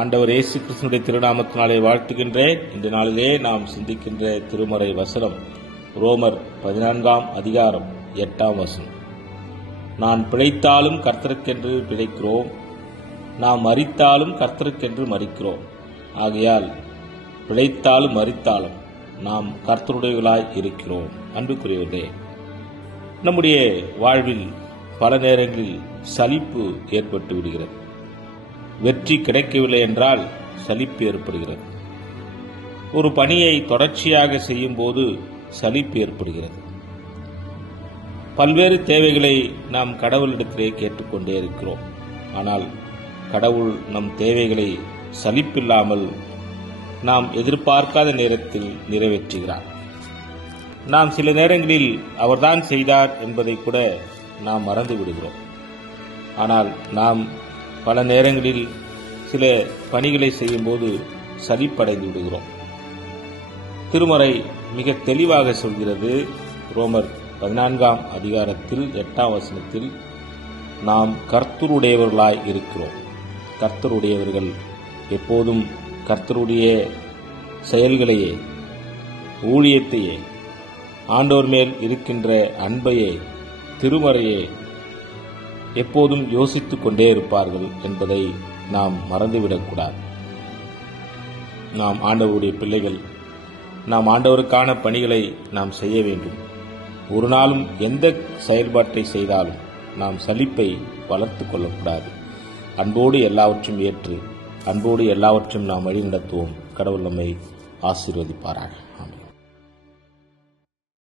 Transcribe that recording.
ஆண்டவர் இயேசு கிறிஸ்துவினுடைய திருநாமத்தினாலே வாழ்த்துகின்றேன். இந்த நாளிலே நாம் சிந்திக்கின்ற திருமறை வசனம் ரோமர் 14ஆம் அதிகாரம் 8ஆம் வசனம். நான் பிழைத்தாலும் கர்த்தருக்கென்று பிழைக்கிறோம், நாம் மரித்தாலும் கர்த்தருக்கென்று மரிக்கிறோம். ஆகையால் பிழைத்தாலும் மரித்தாலும் நாம் கர்த்தருடையவர்களாய் இருக்கிறோம். அன்புக்குரியவர்களே, நம்முடைய வாழ்வில் பல நேரங்களில் சலிப்பு ஏற்பட்டு விடுகிறது. வெற்றி கிடைக்கவில்லை என்றால் சலிப்பு ஏற்படுகிறது. ஒரு பணியை தொடர்ச்சியாக செய்யும் போது சலிப்பு ஏற்படுகிறது. பல்வேறு தேவைகளை நாம் கடவுளிடத்திலே கேட்டுக்கொண்டே இருக்கிறோம். ஆனால் கடவுள் நம் தேவைகளை சலிப்பில்லாமல் நாம் எதிர்பார்க்காத நேரத்தில் நிறைவேற்றுகிறார். நாம் சில நேரங்களில் அவர்தான் செய்தார் என்பதை கூட நாம் மறந்து விடுகிறோம். ஆனால் நாம் பல நேரங்களில் சில பணிகளை செய்யும்போது சலிப்படைந்து விடுகிறோம். திருமறை மிக தெளிவாக சொல்கிறது. ரோமர் 14ஆம் அதிகாரத்தில் 8ஆம் வசனத்தில் நாம் கர்த்தருடையவர்களாய் இருக்கிறோம். கர்த்தருடையவர்கள் எப்போதும் கர்த்தருடைய செயல்களையே, ஊழியத்தையே, ஆண்டவர் மேல் இருக்கின்ற அன்பையே, திருமறையே எப்போதும் யோசித்துக் கொண்டே இருப்பார்கள் என்பதை நாம் மறந்துவிடக்கூடாது. நாம் ஆண்டவருடைய பிள்ளைகள். நாம் ஆண்டவருக்கான பணிகளை நாம் செய்ய வேண்டும். ஒரு நாளும் எந்த செயல்பாட்டை செய்தாலும் நாம் சலிப்பை வளர்த்து கொள்ளக்கூடாது. அன்போடு எல்லாவற்றையும் ஏற்று, அன்போடு எல்லாவற்றையும் நாம் வழிநடத்துவோம். கடவுள் நம்மை ஆசீர்வதிப்பாராக. ஆமென்.